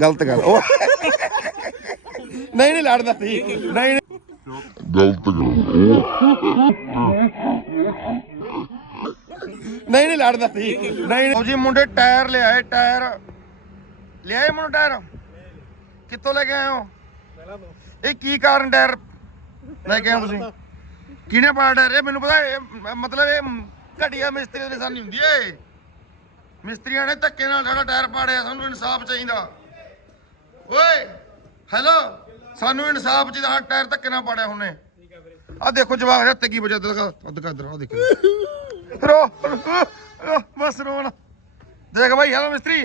ਗਲਤ ਗੱਲ। ਉਹ ਨਹੀਂ ਨਹੀਂ ਲੜਦਾ ਸੀ ਨਹੀਂ ਨਹੀਂ। ਨਹੀਂ ਨਹੀਂ ਲੜਦਾ ਸੀ ਨਹੀਂ ਨਹੀਂ। ਜੀ ਮੁੰਡੇ ਟਾਇਰ ਲਿਆਏ ਟਾਇਰ। ਲਿਆਏ ਮੁੰਡੇ ਟਾਇਰ? ਕਿੱਥੋਂ ਲੈ ਕੇ ਆਏ ਹੋ? ਇਹ ਕੀ ਕਾਰਨ ਟਾਇਰ ਲੈ ਕੇ ਆਏ ਹੋ ਤੁਸੀਂ? ਕਿਹਨੇ ਪਾਇਆ ਟਾਇਰ ਇਹ ਮੈਨੂੰ ਪਤਾ ਮਤਲਬ ਇਹ ਘਟੀਆ ਮਿਸਤਰੀ ਦੀ ਨਿਸ਼ਾਨੀ ਹੁੰਦੀ ਏ। ਮਿਸਤਰੀਆਂ ਨੇ ਧੱਕੇ ਨਾਲ ਸਾਡਾ ਟਾਇਰ ਪਾੜਿਆ, ਸਾਨੂੰ ਇਨਸਾਫ ਚਾਹੀਦਾ। ਓਏ ਹੈਲੋ ਸਾਨੂੰ ਇਨਸਾਫ ਚਾਹੀਦਾ, ਸਾਡਾ ਟਾਇਰ ਧੱਕੇ ਨਾਲ ਪਾੜਿਆ ਉਹਨੇ ਆ ਦੇਖੋ ਜਵਾਬ ਹੈ ਤੇ ਵਜਾ ਦਿਖਾ ਅੱਧ ਕਰ ਆ ਦੇਖ। ਰੋ ਬਸ ਰੋ ਨਾ ਦੇਖ ਬਾਈ ਹੈਲੋ ਮਿਸਤਰੀ।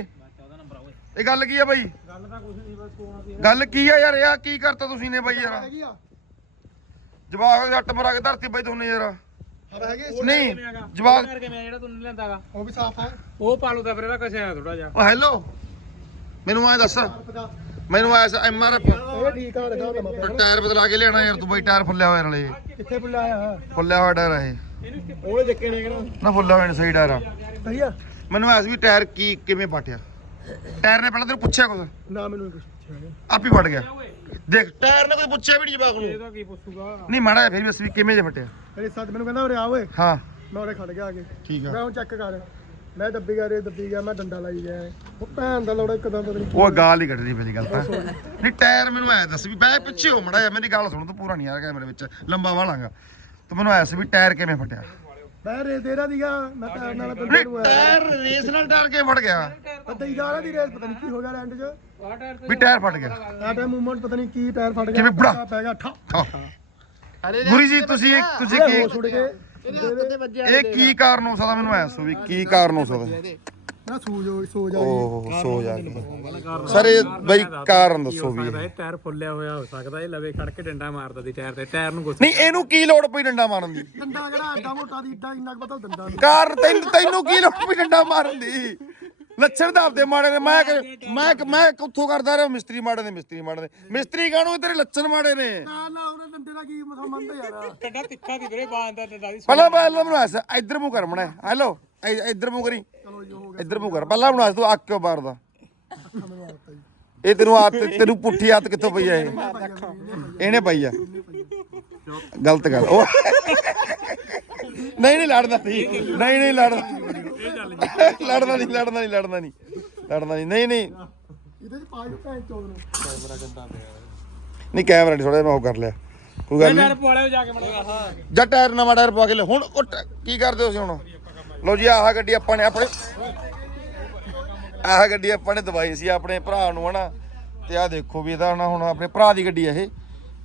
ਇਹ ਗੱਲ ਕੀ ਆ ਬਾਈ? ਗੱਲ ਤਾਂ ਕੁਛ ਨਹੀਂ ਬਸ ਕੋਣਾ ਦੀ ਗੱਲ ਕੀ ਆ ਯਾਰ, ਇਹ ਕੀ ਕਰਤਾ ਤੁਸੀਂ ਨੇ ਬਾਈ ਯਾਰ? ਹੈਗੀ ਜਵਾਬ ਜੱਟ ਮਰਾ ਕੇ ਧਰਤੀ ਬਾਈ ਤੁਹਾਨੂੰ ਯਾਰ। ਹਵਾ ਹੈਗੀ ਨਹੀਂ ਜਵਾਬ ਕਰਕੇ ਮੈਂ ਜਿਹੜਾ ਤੂੰ ਲੈਂਦਾਗਾ ਉਹ ਵੀ ਸਾਫ਼ ਹੈ ਉਹ ਪਾਲੂ ਦਾ ਫਿਰ ਇਹਦਾ ਕਸਿਆ ਥੋੜਾ ਜਿਹਾ। ਓ ਹੈਲੋ। ਮੈਨੂੰ ਆ ਦੱਸ। ਮੈਨੂੰ ਆਇਆ ਐਮ ਆਰ ਐਫ। ਇਹ ਠੀਕ ਆ ਲਗਾ ਲਮਾ ਟਾਇਰ ਬਦਲਾ ਕੇ ਲਿਆਣਾ ਯਾਰ ਤੂੰ ਬਾਈ ਟਾਇਰ ਫੁੱਲਿਆ ਹੋਇਆ ਨਾਲੇ। ਕਿੱਥੇ ਬੁਲਾਇਆ ਫੁੱਲਿਆ ਹੋਇਆ ਟਾਇਰ ਆ ਇਹ। ਉਹਨੇ ਚੱਕੇ ਨੇ ਕਿਹੜਾ? ਨਾ ਫੁੱਲਿਆ ਹੋਇਆ ਸਹੀ ਟਾਇਰ ਆ। ਮੈਨੂੰ ਐਸ ਵੀ ਟਾਇਰ ਕੀ ਕਿਵੇਂ ਪਾਟਿਆ? ਟਾਇਰ ਨੇ ਪਹਿਲਾਂ ਤੈਨੂੰ ਪੁੱਛਿਆ ਕੁਝ ਨਾ ਮੈਨੂੰ ਕੁਝ ਪੁੱਛਿਆ। ਆਪ ਹੀ ਫਟ ਗਿਆ। ਦੇਖ ਟਾਇਰ ਨੇ ਕੋਈ ਪੁੱਛਿਆ ਵੀ ਨਹੀਂ ਜਵਾਕ ਨੂੰ। ਇਹਦਾ ਕੀ ਪੁੱਛੂਗਾ? ਨਹੀਂ ਮਾੜਾ ਜਿਹਾ ਫਿਰ ਵੀ ਅਸੀਂ ਕਿਵੇਂ ਜੇ ਫਟਿਆ। ਮੇਰੇ ਸਾਥ ਮੈਨੂੰ ਕਹਿੰਦਾ ਉਰੇ ਆ ਓਏ। ਹਾਂ। ਮੈਂ ਉਰੇ ਖੜ ਗਿਆ ਆ ਕੇ। ਠੀਕ ਮੈਂ ਆ ਚੈੱਕ ਕਰ। ਮੈਂ ਦੱਬੀ ਗਿਆ ਰੇ ਦੱਬੀ ਗਿਆ ਮੈਂ ਡੰਡਾ ਲਾਈ ਗਿਆ। ਉਹ ਭੈਣ ਦਾ ਲੋੜਾ ਇੱਕਦਮ ਪਤਾ ਨਹੀਂ ਉਹ ਗਾਲ ਹੀ ਕੱਢਣੀ ਪਹਿਲੀ ਗੱਲ ਤਾਂ। ਨਹੀਂ ਟਾਇਰ ਮੈਨੂੰ ਐ ਦੱਸ ਵੀ ਬੈ ਪਿੱਛੇ ਹੋ ਮੜਾ ਜਾ ਮੇਰੀ ਗੱਲ ਸੁਣ ਤੂੰ ਪੂਰਾ ਨਹੀਂ ਆ ਕੈਮਰੇ ਵਿੱਚ ਲੰਬਾ ਵਾਲਾਂਗਾ। ਤੂੰ ਮੈਨੂੰ ਐਸ ਵੀ ਟਾਇਰ ਕਿਵੇਂ ਫਟਿਆ? ਮੈਂ ਰੇ ਦੇਰਾ ਦੀਗਾ ਮੈਂ ਟਾਇਰ ਨਾਲ ਬੰਦੇ ਨੂੰ ਨਹੀਂ ਟਾਇਰ ਰੇਸ ਨਾਲ ਟਾਇਰ ਕਿਵੇਂ ਫਟ ਗਿਆ? ਪਤਾ ਹੀ ਦੀ ਰੇਸ ਪਤਾ ਨਹੀਂ ਕੀ ਹੋ ਗਿਆ ਲੈਂਡ 'ਚ। ਵੀ ਟਾਇਰ ਫਟ ਗਿਆ। ਆ ਟਾਈਮ ਮੂਵਮੈਂਟ ਪਤਾ ਨਹੀਂ ਕੀ ਟਾਇਰ ਫਟ ਗਿਆ ਕਿਵੇਂ ਬੁੜਾ? ਪੈ ਗਿਆ ਠਾ। ਹਾਂ। ਗੁਰੀ ਜੀ ਤੁਸੀਂ ਤੁਸੀਂ ਹੋ ਕੀ ਛੁੱਟ ਇਹ ਕੀ ਕਾਰਨ ਹੋ ਸਕਦਾ? ਮੈਨੂੰ ਐ ਦੱਸੋ ਵੀ ਕੀ ਕਾਰਨ ਹੋ ਸਕਦਾ? ਨਾ ਸੋ ਜੋ ਸੋ ਜਾ। ਓਹ ਸੋ ਜਾ। ਸਰ ਇਹ ਬਈ ਕਾਰਨ ਦੱਸੋ ਵੀ ਇਹ। ਟਾਇਰ ਫੁੱਲਿਆ ਹੋਇਆ ਹੋ ਸਕਦਾ ਇਹ ਲਵੇ ਖੜ ਕੇ ਡੰਡਾ ਮਾਰਦਾ ਦੀ ਟਾਇਰ ਤੇ ਟਾਇਰ ਨੂੰ ਗੁੱਸਾ ਨਹੀਂ ਇਹਨੂੰ ਕੀ ਲੋੜ ਪਈ ਡੰਡਾ ਮਾਰਨ ਦੀ? ਡੰਡਾ ਕਿਹੜਾ ਐਡਾ ਮੋਟਾ ਦੀ ਏਡਾ ਇੰਨਾ ਕੁ ਪਤਾ ਡੰਡਾ ਨੀ। ਕਾਰਨ ਤੈਨੂੰ ਤੈਨੂੰ ਕੀ ਲੋੜ ਪਈ ਡੰਡਾ ਮਾਰਨ ਦੀ? ਲੱਛਣ ਦਾ ਆਪਦੇ ਮਾੜੇ ਨੇ ਮੈਂ ਕਿ- ਮੈਂ ਕਿ- ਮੈਂ ਕਿੱਥੋਂ ਕਰਦਾ ਰਿਹਾ ਮਿਸਤਰੀ ਮਾੜੇ ਨੇ ਮਿਸਤਰੀ ਮਾੜੇ ਨੇ। ਮਿਸਤਰੀ ਕਾਹਨੂੰ ਤੇਰੇ ਲੱਛਣ ਮਾੜੇ ਨੇ? ਨਾ ਨਾ ਉਹਨੇ ਡੰਡੇ ਦਾ ਕੀ ਮਸਾ ਮੰਨਦਾ ਯਾਰ। ਡੰਡਾ ਤਿੱਖਾ ਦੀ ਵੀਰੇ ਬਾਂਹ ਦਾ ਦੀ ਪਹਿਲਾਂ ਪਹਿਲਾਂ ਮੈਨੂੰ ਐਸਾ ਇੱਧਰ ਮੂੰਹ ਕਰ ਮਣਾ ਹੈਲੋ ਇੱਧਰ ਮੂੰਹ ਕਰੀ। ਚਲੋ ਜੋ ਹੋ ਇੱਧਰ ਮੂੰਹ ਕਰ। ਪਹਿਲਾਂ ਮੈਨੂੰ ਐਸ ਤੂੰ ਅੱਖ ਕਿਉਂ ਮਾਰਦਾ ਗਿਆ ਮੈਨੂੰ ਆਦਤ ਹੈ ਇਹ ਤੈਨੂੰ ਆਤ ਤੈਨੂੰ ਪੁੱਠੀ ਆਤ ਕਿੱਥੋਂ ਪਈ ਆ ਇਹ? ਇਹਨੇ ਪਾਈ ਆ ਗਲਤ ਗੱਲ। ਉਹ ਨਹੀਂ ਨਹੀਂ ਲੜਦਾ। ਸੀ ਨਹੀਂ ਨਹੀਂ ਲੜਦਾ। ਲੜਦਾ ਨਹੀਂ ਲੜਦਾ ਨਹੀਂ ਲੜਦਾ ਨਹੀਂ ਲੜਦਾ ਨਹੀਂ। ਨਹੀਂ ਨਹੀਂ। ਇਹਦੇ ਚ ਪਾ ਕੇ ਭੈਣ ਚੋਦ ਨੂੰ। ਨਹੀਂ ਕੈਮਰਾ ਨਹੀਂ ਥੋੜਾ ਮੈਂ ਉਹ ਕਰ ਲਿਆ। ਕੋਈ ਗੱਲ ਨਹੀਂ। ਟਾਇਰ ਪਵਾਲਿਓ ਜਾ ਕੇ ਮੜਾ। ਜਾਂ ਟਾਇਰ ਨਵਾਂ ਟਾਇਰ ਪਵਾ ਕੇ ਲੈ ਹੁਣ ਕੀ ਕਰਦੇ ਹੋ ਤੁਸੀਂ ਹੁਣ? ਲਓ ਜੀ ਆਹ ਗੱਡੀ ਆਪਾਂ ਨੇ ਆਪਣੇ ਆਹ ਗੱਡੀ ਆਪਾਂ ਨੇ ਦਵਾਈ ਸੀ ਆਪਣੇ ਭਰਾ ਨੂੰ ਹਨਾ। ਤੇ ਆਹ ਦੇਖੋ ਵੀ ਇਹਦਾ ਹੁਣ ਆਪਣੇ ਭਰਾ ਦੀ ਗੱਡੀ ਆ ਇਹ।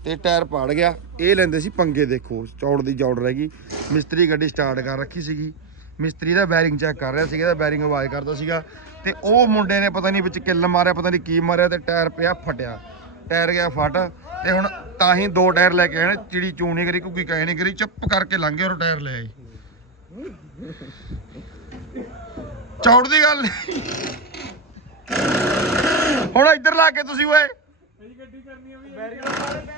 ਤੇ ਟਾਇਰ ਪਾੜ ਗਿਆ। ਇਹ ਲੈਂਦੇ ਸੀ ਪੰਗੇ ਦੇਖੋ ਚੌੜ ਦੀ ਜੌੜ ਰਹਿ ਗਈ। ਮਿਸਤਰੀ ਗੱਡੀ ਸਟਾਰਟ ਕਰ ਰੱਖੀ ਸੀਗੀ। ਮਿਸਤਰੀ ਦਾ ਬੈਰਿੰਗ ਚੈੱਕ ਕਰ ਰਿਹਾ ਸੀਗਾ ਇਹਦਾ ਬੈਰਿੰਗ ਆਵਾਜ਼ ਕਰਦਾ ਸੀਗਾ ਤੇ ਉਹ ਮੁੰਡੇ ਨੇ ਪਤਾ ਨਹੀਂ ਵਿੱਚ ਕਿੱਲ ਮਾਰਿਆ ਪਤਾ ਨਹੀਂ ਕੀ ਮਾਰਿਆ ਤੇ ਟਾਇਰ ਪਿਆ ਫਟਿਆ। ਟਾਇਰ ਗਿਆ ਫਟ ਤੇ ਹੁਣ ਤਾਂ ਹੀ ਦੋ ਟਾਇਰ ਲੈ ਕੇ ਆਏ ਨੇ ਚਿੜੀ ਚੂੰ ਨਹੀਂ ਕਰੀ ਕੋਈ ਕਹੇ ਨਹੀਂ ਕਰੀ ਚੁੱਪ ਕਰਕੇ ਲੰਘ ਔਰ ਟਾਇਰ ਲੈ ਆਏ। ਚੌੜ ਦੀ ਗੱਲ ਹੁਣ ਇੱਧਰ ਲਾ ਕੇ ਤੁਸੀਂ ਓਏ। ਗੱਡੀ ਕਰਨੀ ਆ ਵੀ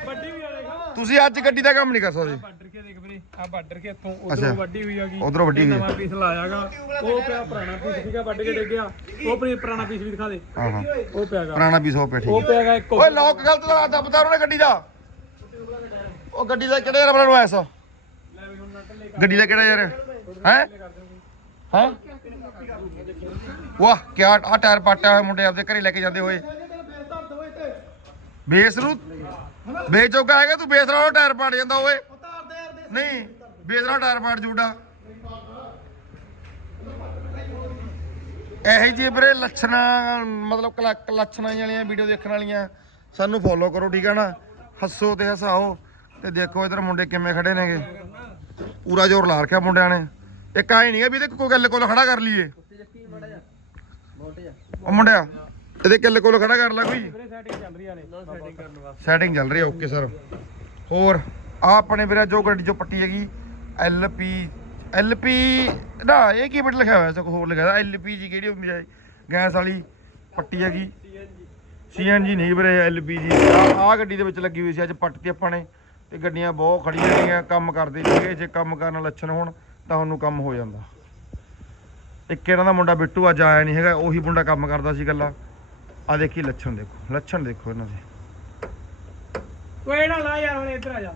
ਵੱਡੀ ਵੀ ਆਲੇਗਾ ਤੁਸੀਂ ਅੱਜ ਗੱਡੀ ਦਾ ਕੰਮ ਨਹੀਂ ਕਰ ਸਕਦੇ। ਬਾਰਡਰ ਕੇ ਦੇਖ ਵੀਰੇ ਆ ਬਾਰਡਰ ਕੇ ਇੱਥੋਂ ਅੱਛਾ। ਉਧਰੋਂ ਵੱਡੀ ਹੋਈ ਹੈਗੀ। ਉੱਧਰੋਂ ਵੱਢੀ ਇਹ ਹੋਈ ਹੈ। ਨਵਾਂ ਪੀਸ ਲਾਇਆਗਾ। ਉਹ ਪਿਆ ਪੁਰਾਣਾ ਪੀਸ ਸੀਗਾ ਵੱਢ ਕੇ ਡਿੱਗਿਆ ਉਹ ਪਰੀ ਪੁਰਾਣਾ ਪੀਸ ਵੀ ਦਿਖਾ ਦੇ। ਹਾਂ ਹਾਂ। ਉਹ ਪਿਆਗਾ। ਪੁਰਾਣਾ ਵੀ 100 ਪੈ ਉਹ ਠੀਕ ਪਿਆਗਾ ਇੱਕ ਓਏ ਲੋਕ ਗਲਤ ਲਾ ਦੱਬਦਾ ਉਹਨੇ ਗੱਡੀ ਦਾ। ਉਹ ਗੱਡੀ ਦਾ ਕਿਹੜੇ ਰਬੜ ਨੂੰ ਐਸਾ? ਗੱਡੀ ਦਾ ਕਿਹੜਾ ਯਾਰ? ਹੈ? ਹੈ? ਵਾਹ ਕੀ ਆ ਟਾਇਰ ਪਾਟਿਆ ਹੋਇਆ ਮੁੰਡੇ ਆਪਦੇ ਘਰੇ ਲੈ ਕੇ ਜਾਂਦੇ ਹੋਏ। ਬੇਸ ਨੂੰ ਹੈਗਾ ਤੂੰ ਬੇਸ ਨਾਲ ਟਾਇਰ ਪਾੜ ਜਾਂਦਾ ਓਏ। ਨਹੀਂ ਨਾਲ ਟਾਇਰ ਪਾੜ ਜੂੜਾ ਇਹੋ ਜਿਹੇ ਵੀਰੇ ਲੱਛਣਾਂ ਮਤਲਬ ਕਲੱਕ ਲੱਛਣਾਂ ਵਾਲੀਆਂ ਵੀਡੀਓ ਦੇਖਣ ਵਾਲੀਆਂ। ਸਾਨੂੰ ਫੋਲੋ ਕਰੋ ਠੀਕ ਹੈ ਨਾ? ਹੱਸੋ ਤੇ ਹਸਾਓ। ਤੇ ਦੇਖੋ ਇਧਰ ਮੁੰਡੇ ਕਿਵੇਂ ਖੜੇ ਨੇਗੇ। ਪੂਰਾ ਜ਼ੋਰ ਲਾ ਰੱਖਿਆ ਮੁੰਡਿਆਂ ਨੇ। ਇੱਕ ਆਈ ਨਹੀਂ ਹੈ ਵੀ ਇਹਦੇ ਕੋਈ ਗੱਲ ਕੋਲ ਖੜਾ ਕਰ ਲਈਏ। ਉਹ ਮੁੰਡਿਆ ਇਹਦੇ ਕਿੱਲ ਕੋਲ ਖੜਾ ਕਰ ਲੈ ਕੋਈ। ਸੈਟਿੰਗ ਚੱਲ ਰਹੀ ਆ ਨੇ ਸੈਟਿੰਗ ਕਰਨ ਵਾਸਤੇ ਸੈਟਿੰਗ ਚੱਲ ਰਹੀ ਹੈ ਓਕੇ ਸਰ ਹੋਰ? ਆ ਆਪਣੇ ਵੀਰਾ ਜੋ ਗੱਡੀ ਚੋਂ ਪੱਟੀ ਹੈਗੀ, ਐਲ ਪੀ ਐਲ ਪੀ, ਨਾ, ਇਹ ਕੀ ਬਟ ਲਿਖਿਆ ਹੋਇਆ ਸੋ ਹੋਰ ਲਿਖਿਆ ਹੋਇਆ, ਐਲ ਪੀ ਜੀ ਕਿਹੜੀ ਹੁੰਦੀ ਹੈ ਗੈਸ ਵਾਲੀ ਪੱਟੀ ਹੈਗੀ। ਸੀਐਨਜੀ ਨਹੀਂ ਵੀਰੇ, ਐਲ ਪੀ ਜੀ। ਆ ਗੱਡੀ ਦੇ ਵਿੱਚ ਲੱਗੀ ਹੋਈ ਸੀ, ਅੱਜ ਪੱਟਤੀ ਆਪਾਂ ਨੇ, ਤੇ ਗੱਡੀਆਂ ਬਹੁਤ ਖੜੀਆਂ ਨੇਗੀਆਂ ਕੰਮ ਕਰਦੇ ਸੀਗੇ, ਜੇ ਕੰਮ ਕਰਨ ਲੱਛਣ ਹੋਣ, ਤਾਂ ਉਹਨੂੰ ਕੰਮ ਹੋ ਜਾਂਦਾ। ਇੱਕ ਇਹਨਾਂ ਦਾ ਮੁੰਡਾ ਬਿੱਟੂ ਅੱਜ ਆਇਆ ਨਹੀਂ ਹੈਗਾ, ਉਹੀ ਮੁੰਡਾ ਕੰਮ ਕਰਦਾ ਸੀ ਗੱਲਾਂ ਆ ਦੇਖੀ ਲੱਛਣ ਦੇਖੋ ਲੱਛਣ ਦੇਖੋ ਇਹਨਾਂ ਦੇ। ਕੋਈ ਨਾ ਲਾ ਯਾਰ, ਹੁਣ ਇੱਧਰ ਆ ਜਾ।